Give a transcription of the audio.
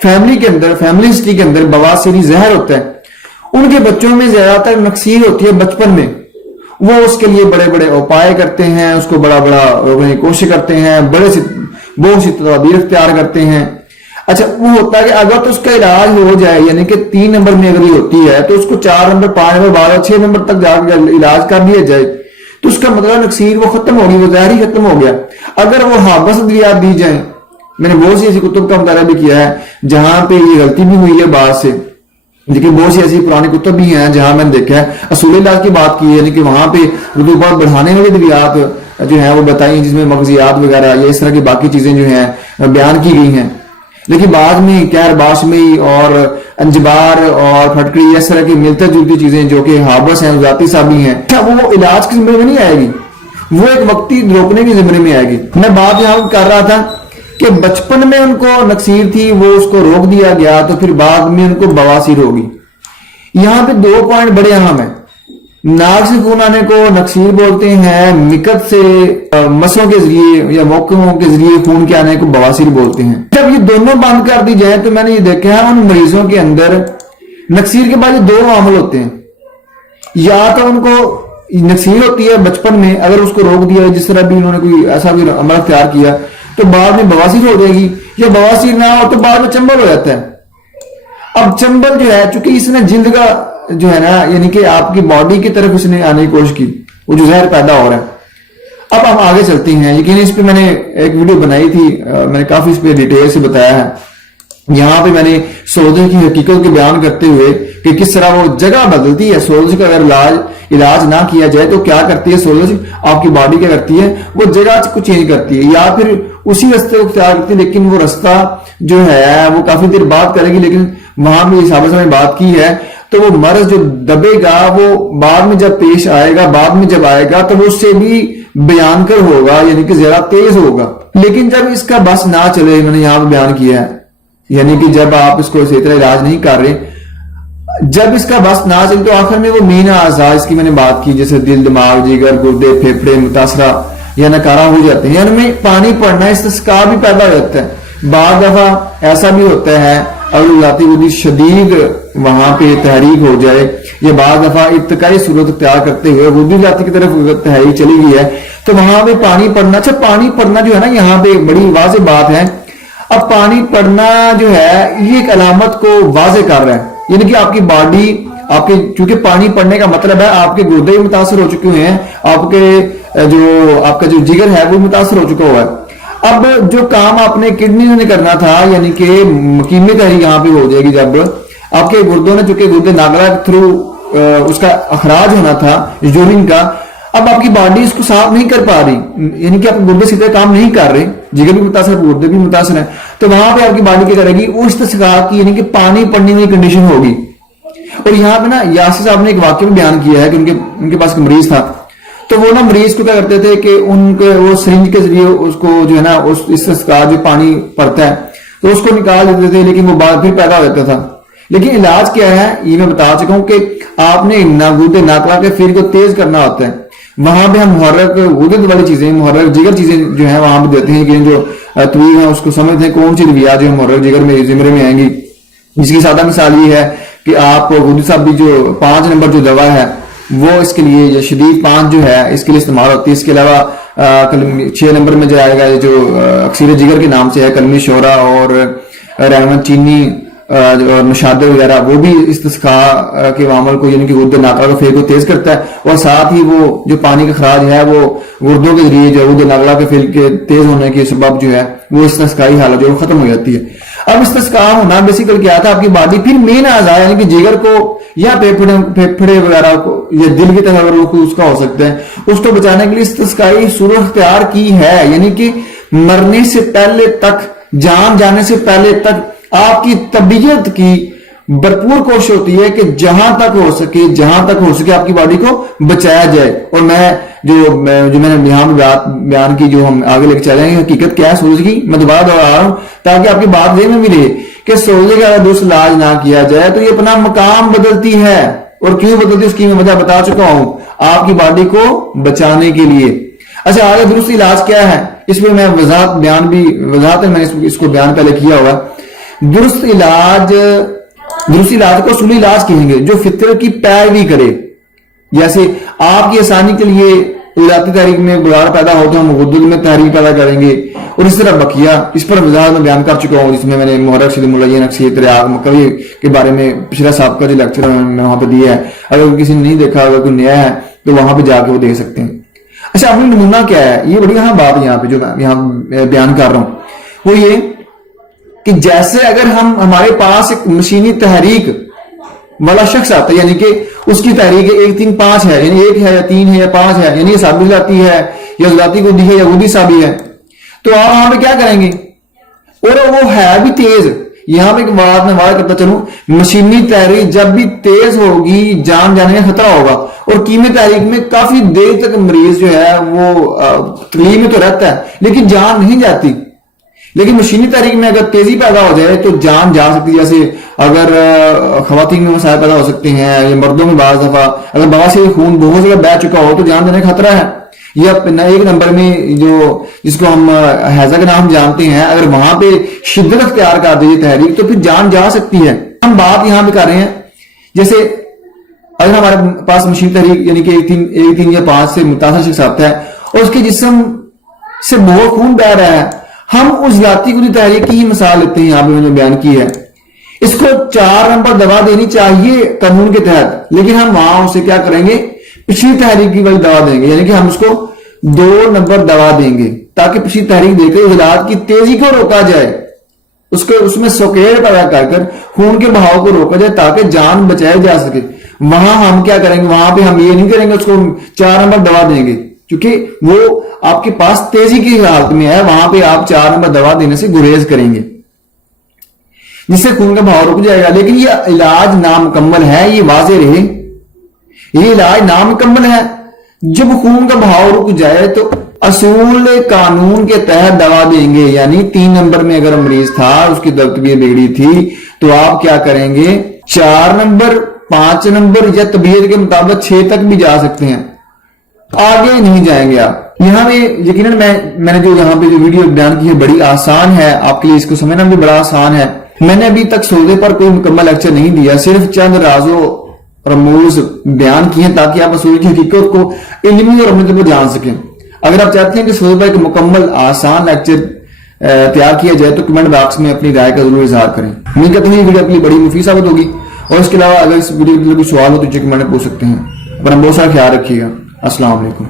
Family کے اندر، family history کے اندر بواسیری زہر ہوتا ہے، ان کے بچوں میں زیادہ تر نقصیر ہوتی ہے بچپن میں. وہ اس کے لیے بڑے بڑے اپائے کرتے ہیں، اس کو بڑا بڑا روکنے کی کوشش کرتے ہیں، بہت سی تدابیر اختیار کرتے ہیں. اچھا وہ ہوتا ہے کہ اگر تو اس کا علاج ہو جائے، یعنی کہ 3 نمبر میں اگر یہ ہوتی ہے تو اس کو 4 نمبر 5 نمبر 12 6 نمبر تک جا کے علاج کر دیا جائے تو اس کا مطلب نقصیر وہ ختم ہوگی، وہ ظاہر ہی ختم ہو گیا. اگر وہ حابس ادویات دی جائیں، میں نے بہت سی ایسی کتب کا مطالعہ بھی کیا ہے جہاں پہ یہ غلطی بھی ہوئی ہے بعد سے، لیکن بہت سی ایسی پرانی کتب بھی ہیں جہاں میں نے دیکھا ہے اصول علاج کی بات کی ہے، یعنی کہ وہاں پہ رطوبت بڑھانے والی ادویات جو ہیں وہ بتائیں، جس میں مغزیات وغیرہ یا اس طرح کی باقی چیزیں جو ہیں بیان کی گئی ہیں. لیکن بعد میں کہر باشمی اور انجبار اور پھٹکڑی اس طرح کی ملتے جلتی چیزیں جو کہ حابس ہیں، ذاتی سابی ہیں، وہ علاج کے ذمے میں نہیں آئے گی، وہ ایک وقتی روکنے کے ذمے میں آئے گی. میں بات یہاں کر رہا تھا کہ بچپن میں ان کو نقصیر تھی، وہ اس کو روک دیا گیا تو پھر بعد میں ان کو بواسیر ہوگی. یہاں پہ 2 پوائنٹ بڑے اہم ہیں. ناک سے خون آنے کو نقصیر بولتے ہیں، مکت سے مسوں کے ذریعے یا موقعوں کے ذریعے خون کے آنے کو بواسیر بولتے ہیں. جب یہ دونوں بند کر دی جائے تو میں نے یہ دیکھا ہے ان مریضوں کے اندر نقصیر کے بعد یہ 2 عامل ہوتے ہیں. یا تو ان کو نقصیر ہوتی ہے بچپن میں، اگر اس کو روک دیا جس طرح بھی انہوں نے کوئی ایسا بھی عمل اختیار کیا تو بعد میں بواسیر ہو جائے گی، یا بواسیر نہ ہو تو بعد میں چنبل ہو جاتا ہے. اب چنبل جو ہے چونکہ اس نے جلد کا جو ہے نا، یعنی کہ آپ کی باڈی کی طرف اس نے آنے کی کوشش کی، وہ جو زہر پیدا ہو رہا ہے. اب ہم آگے چلتے ہیں. یقین اس پہ میں نے ایک ویڈیو بنائی تھی، میں نے کافی اس پہ ڈیٹیل سے بتایا ہے. یہاں پہ میں نے سولجر کی حقیقت کے بیان کرتے ہوئے کہ کس طرح وہ جگہ بدلتی ہے. سولجر کا اگر علاج نہ کیا جائے تو کیا کرتی ہے سولجر، آپ کی باڈی کیا کرتی ہے، وہ جگہ کو چینج کرتی ہے یا پھر اسی رستے کو اختیار کرتی ہے، لیکن وہ رستہ جو ہے وہ کافی دیر بعد کرے گی. لیکن وہاں بھی حساب سے میں بات کی ہے تو وہ مرض جو دبے گا وہ بعد میں جب پیش آئے گا، بعد میں جب آئے گا تو وہ اس سے بھی بیان کر ہوگا، یعنی کہ زیادہ تیز ہوگا. لیکن جب اس کا بس نہ چلے، میں نے یہاں پہ بیان کیا ہے، یعنی کہ جب آپ اس کو اسی طرح علاج نہیں کر رہے، جب اس کا بس نہ چلے تو آخر میں وہ مین اعضاء اس کی میں نے بات کی جیسے دل، دماغ، جگر، گردے، پھیپھڑے متاثرہ یا ناکارہ ہو جاتے ہیں، یعنی میں پانی پڑنا استسقاء بھی پیدا ہو جاتا ہے. بعض دفعہ ایسا بھی ہوتا ہے اگر ذاتی وجود شدید وہاں پہ تحریک ہو جائے، یا بعض دفعہ ارتقائی صورت اختیار کرتے ہوئے وجود ذاتی کی طرف تحریک چلی گئی ہے تو وہاں پہ پانی پڑنا. اچھا پانی پڑنا جو ہے نا، یہاں پہ بڑی واضح بات ہے. اب پانی پڑنا جو ہے یہ ایک علامت کو واضح کر رہا ہے، یعنی کہ آپ کی باڈی، آپ کے چونکہ پانی پڑنے کا مطلب ہے آپ کے گردے بھی متاثر ہو چکے ہوئے ہیں، آپ کا جو جگر ہے وہ متاثر ہو چکا ہوا ہے. اب جو کام آپ نے کڈنی نے کرنا تھا، یعنی کہ مقیمی تحریک یہاں پہ ہو جائے گی جب آپ کے گردوں نے، چونکہ گردے ناگرا کے تھرو اس کا اخراج ہونا تھا یورین کا، اب آپ کی باڈی اس کو صاف نہیں کر پا رہی، یعنی کہ آپ گردے سیدھے کام نہیں کر رہے، جگر بھی متاثر، گردے بھی متاثر ہیں، تو وہاں پہ آپ کی باڈی کیا کرے گی، اس استسقاء کی یعنی کہ پانی پڑنے کی کنڈیشن ہوگی. اور یہاں پہ نا یاسر صاحب نے ایک واقعہ بھی بیان کیا ہے کہ ان کے پاس ایک مریض تھا، تو وہ نا مریض کو کیا کرتے تھے کہ ان کے وہ سرنج کے ذریعے اس کو جو ہے نا اس استسقاء جو پانی پڑتا ہے تو اس کو نکال دیتے تھے، لیکن وہ بعد پھر پیدا ہو جاتا تھا. لیکن علاج کیا ہے یہ میں بتا چکا ہوں کہ آپ نے گردے ناکرا کے فیل کو تیز کرنا ہوتا ہے. وہاں پہ ہم محرک غدد والی چیزیں، محرک جگر چیزیں جو ہیں وہاں پہ دیتے ہیں کہ جو طویل ہیں اس کو سمجھتے ہیں کون سی ادویات جو محرک جگر میں زمرے میں آئیں گی. جس کی سادہ مثال یہ ہے کہ آپ غدد صاحب بھی جو 5 نمبر جو دوا ہے وہ اس کے لیے یہ شدید 5 جو ہے اس کے لیے استعمال ہوتی ہے. اس کے علاوہ 6 نمبر میں جو آئے گا جو اکسیر جگر کے نام سے ہے، کلمی شورا اور رحمت چینی اور مشادر وغیرہ، وہ بھی استسقاء کے عمل کو یعنی کہ گردے ناکرا کے فیل کو تیز کرتا ہے، اور ساتھ ہی وہ جو پانی کا اخراج ہے وہ گردوں کے ذریعے جو گردے ناکرا کے فیل کے تیز ہونے کے سبب جو ہے وہ استسقائی حالت جو ختم ہو جاتی ہے. اب استسقاء ہونا بیسیکل کیا تھا، آپ کی باڈی پھر مین اعضاء یعنی کہ جگر کو یا پھیپھڑے وغیرہ کو یا دل کی طرف اس کا ہو سکتا ہے، اس کو بچانے کے لیے استسقائی صورت اختیار کی ہے. یعنی کہ مرنے سے پہلے تک، جان جانے سے پہلے تک آپ کی طبیعت کی بھرپور کوشش ہوتی ہے کہ جہاں تک ہو سکے آپ کی باڈی کو بچایا جائے. اور میں جو میں نے یہاں بیان کی جو ہم آگے لے کے چلیں گے حقیقت کیا ہے سورج کی، میں دوبارہ دوہرا رہا ہوں تاکہ آپ کی بات ذہن میں بھی رہے کہ سورج کا اگر درست علاج نہ کیا جائے تو یہ اپنا مقام بدلتی ہے. اور کیوں بدلتی اس کی میں وجہ بتا چکا ہوں، آپ کی باڈی کو بچانے کے لیے. اچھا آگے درست علاج کیا ہے اس میں میں وضاحت میں نے اس کو بیان پہلے کیا ہوا. درست علاج کو اصولی علاج کہیں گے جو فطرت کی پیروی کرے. جیسے آپ کی آسانی کے لیے ذاتی تحریک میں بغار پیدا ہو تو ہم غدود میں تحریک پیدا کریں گے. اور اس طرح بقیہ اس پر وضاحت میں بیان کر چکا ہوں، جس میں نے محرک شدید ملین اکثریت ریاض مکوی کے بارے میں پچھلا سابقہ جو لیکچر میں نے وہاں پہ دیا ہے. اگر کسی نے نہیں دیکھا، اگر کوئی نیا ہے تو وہاں پہ جا کے وہ دیکھ سکتے ہیں. اچھا، اپنی نمونہ کیا ہے؟ یہ بڑی اہم بات یہاں پہ جو میں یہاں بیان کر رہا ہوں وہ یہ کہ جیسے اگر ہمارے پاس ایک مشینی تحریک والا شخص آتا ہے، یعنی کہ اس کی تحریک 1 3 5 ہے، یعنی 1 ہے یا 3 ہے یا 5 ہے، یعنی یہ ثابت ذاتی ہے یا ذاتی گودی ہے یا گودی ثابت ہے، تو آپ وہاں پہ کیا کریں گے؟ اور وہ ہے بھی تیز. یہاں پہ ایک بات میں واضح کرتا چلوں، مشینی تحریک جب بھی تیز ہوگی جان جانے کا خطرہ ہوگا. اور کیمیائی تحریک میں کافی دیر تک مریض جو ہے وہ تکلیف میں تو رہتا ہے لیکن جان نہیں جاتی. لیکن مشینی تحریک میں اگر تیزی پیدا ہو جائے تو جان جا سکتی ہے. جیسے اگر خواتین میں مسائل پیدا ہو سکتے ہیں یا مردوں میں بعض دفعہ اگر بواسیر خون بہت زیادہ بہہ چکا ہو تو جان جانے کا خطرہ ہے. یا 1 نمبر میں جس کو ہم حیضہ کے نام جانتے ہیں، اگر وہاں پہ شدت اختیار کر دیجیے تحریک تو پھر جان جا سکتی ہے. ہم بات یہاں پہ کر رہے ہیں جیسے اگر ہمارے پاس مشین تحریک یعنی کہ 1 3 یا 5 سے متاثر شخص آتا ہے اور اس کے جسم سے بہت خون بہ رہا ہے، ہم اس ذاتی گودی تحریک کی ہی مثال لیتے ہیں. یہاں پہ میں نے بیان کی ہے، اس کو 4 نمبر دوا دینی چاہیے قانون کے تحت، لیکن ہم وہاں اسے کیا کریں گے؟ پچھلی تحریک کی والی دوا دیں گے، یعنی کہ ہم اس کو 2 نمبر دوا دیں گے تاکہ پچھلی تحریک دے کر عضلات کی تیزی کو روکا جائے، اس میں سوکیڑ پیدا کر خون کے بہاؤ کو روکا جائے تاکہ جان بچائی جا سکے. وہاں ہم کیا کریں گے؟ وہاں پہ ہم یہ نہیں کریں گے اس کو 4 نمبر دوا دیں گے کیونکہ وہ آپ کے پاس تیزی کی حالت میں ہے. وہاں پہ آپ 4 نمبر دوا دینے سے گریز کریں گے جس سے خون کا بہاؤ رک جائے گا. لیکن یہ علاج نامکمل ہے، یہ واضح رہے، یہ علاج نامکمل ہے. جب خون کا بہاؤ رک جائے تو اصول قانون کے تحت دوا دیں گے. یعنی 3 نمبر میں اگر مریض تھا، اس کی طبیعت بگڑی تھی، تو آپ کیا کریں گے؟ 4 نمبر 5 نمبر یا طبیعت کے مطابق 6 تک بھی جا سکتے ہیں، آگے نہیں جائیں گے آپ. یہاں میں یقیناً میں نے جو یہاں پہ جو ویڈیو بیان کی ہے بڑی آسان ہے، آپ کے لیے اس کو سمجھنا بھی بڑا آسان ہے. میں نے ابھی تک سودے پر کوئی مکمل لیکچر نہیں دیا، صرف چند راز و رموز بیان کی ہیں تاکہ آپ اصول کی حقیقت کو علمی اور عملی پر جان سکیں. اگر آپ چاہتے ہیں کہ سودے پر ایک مکمل آسان لیکچر تیار کیا جائے تو کمنٹ باکس میں اپنی رائے کا ضرور اظہار کریں. امید کرتا ہوں یہ ویڈیو آپ کے لیے بڑی مفید ثابت ہوگی. اور اس کے علاوہ اگر اس ویڈیو کے لیے کوئی سوال ہو تو کمنٹ میں پوچھ سکتے ہیں. اپنا بہت سارا خیال رکھیے گا. السلام علیکم.